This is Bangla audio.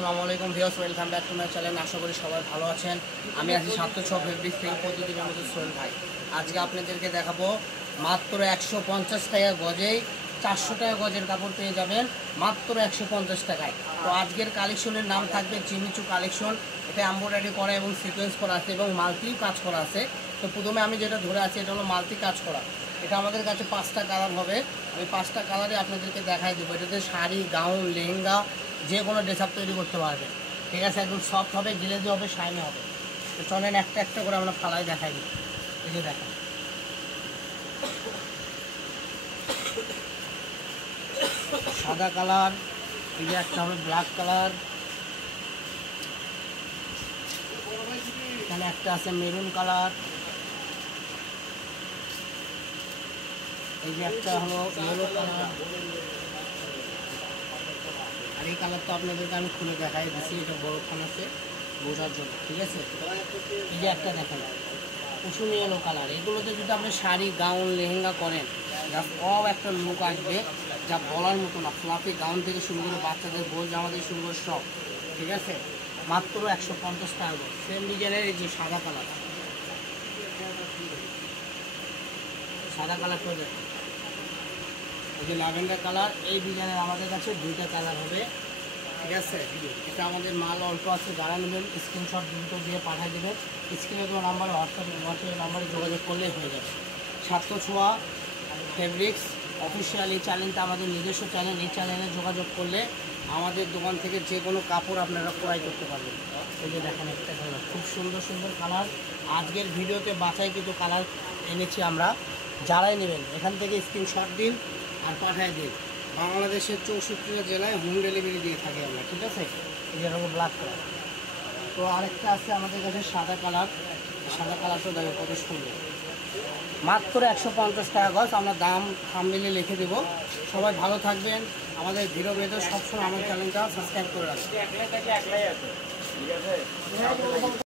আসসালামু আলাইকুম viewers, welcome back to my channel. আশা করি সবাই ভালো আছেন। আমি আছি 706 ফেব্রিক থেকে প্রতিদিনের মতো সোহেল ভাই। আজকে আপনাদেরকে দেখাবো মাত্র 150 টাকা গজেই 400 টাকা গজের কাপড় পেয়ে যাবেন মাত্র 150 টাকায়। তো আজকের কালেকশনের নাম থাকবে জিমিচু কালেকশন। এটা এমব্রয়ডারি করা এবং সিকোয়েন্স করা আছে এবং মাল্টি কাজ করা আছে। তো প্রথমে আমি যেটা ধরে আছি এটা হলো মাল্টি কাজ করা। এটা আমাদের কাছে 5টা কালার হবে। আমি 5টা কালারে আপনাদেরকে দেখাই দেবো। এটাতে শাড়ি, গাউন, লেহেঙ্গা যে কোনো ড্রেস আপ তৈরি করতে পারবেন। ঠিক আছে, একদম সফট হবে, গ্লেজি হবে, শাইনি হবে। তো চলেন একটা একটা করে আমরা ফালাই দেখাই দিই। এই যে দেখেন, সাদা কালার, এই যে একটা হবে ব্ল্যাক কালার, এখানে একটা আছে মেরুন কালার, এই যে একটা হলো ইয়েলো কালার, আর এই কালার তো আপনাদেরকে আমি খুলে দেখাই দিচ্ছি। এটা বড় খান আছে বোঝার জন্য। ঠিক আছে, এই যে একটা দেখেন কুসুমি ইয়েলো কালার। এগুলোতে যদি আপনি শাড়ি, গাউন, লেহেঙ্গা করেন, যা সব একটা লুক আসবে, যা বলার মতো না। ফ্লাফি গাউন থেকে শুরু করে বাচ্চাদের গোল জামা থেকে শুরু করে সব। ঠিক আছে, মাত্র 150 টাকা। সেম ডিজাইনের এই যে সাদা কালার, সাদা কালারটা দেখেন, এই যে ল্যাভেন্ডার কালার। এই ডিজাইনের আমাদের কাছে 2টা কালার হবে। ঠিক আছে, এটা আমাদের মাল অল্প আছে। যারা নেবেন স্ক্রিনশট দ্রুত দিয়ে পাঠিয়ে দেবেন। স্ক্রিনে কোনো নাম্বারে হোয়াটসঅ্যাপ নাম্বারে যোগাযোগ করলেই হয়ে যাবে। 706 ফেব্রিক্স অফিসিয়াল এই চ্যানেলটা আমাদের নিজস্ব চ্যানেল। এই চ্যানেলে যোগাযোগ করলে আমাদের দোকান থেকে যে কোনো কাপড় আপনারা ক্রয় করতে পারবেন। এই যে দেখেন একটা কালার, খুব সুন্দর সুন্দর কালার। আজকের ভিডিওতে বাছাই কিছু কালার এনেছি আমরা। যারাই নেবেন এখান থেকে স্ক্রিনশট দিন আর পাঠিয়ে দিন। বাংলাদেশের 64টা জেলায় হোম ডেলিভারি দিয়ে থাকি আমরা। ঠিক আছে, এই যে রকম ব্ল্যাক কালার। তো আরেকটা আছে আমাদের কাছে সাদা কালার। সাদা কালারটা দেখো কত সুন্দর, মাত্র 150 টাকা গজ। আমরা দাম থাম্বনেইলে লিখে দেবো। সবাই ভালো থাকবেন। আমাদের ভিডিও পেতে সবসময় আমার চ্যানেলটা সাবস্ক্রাইব করে রাখবেন।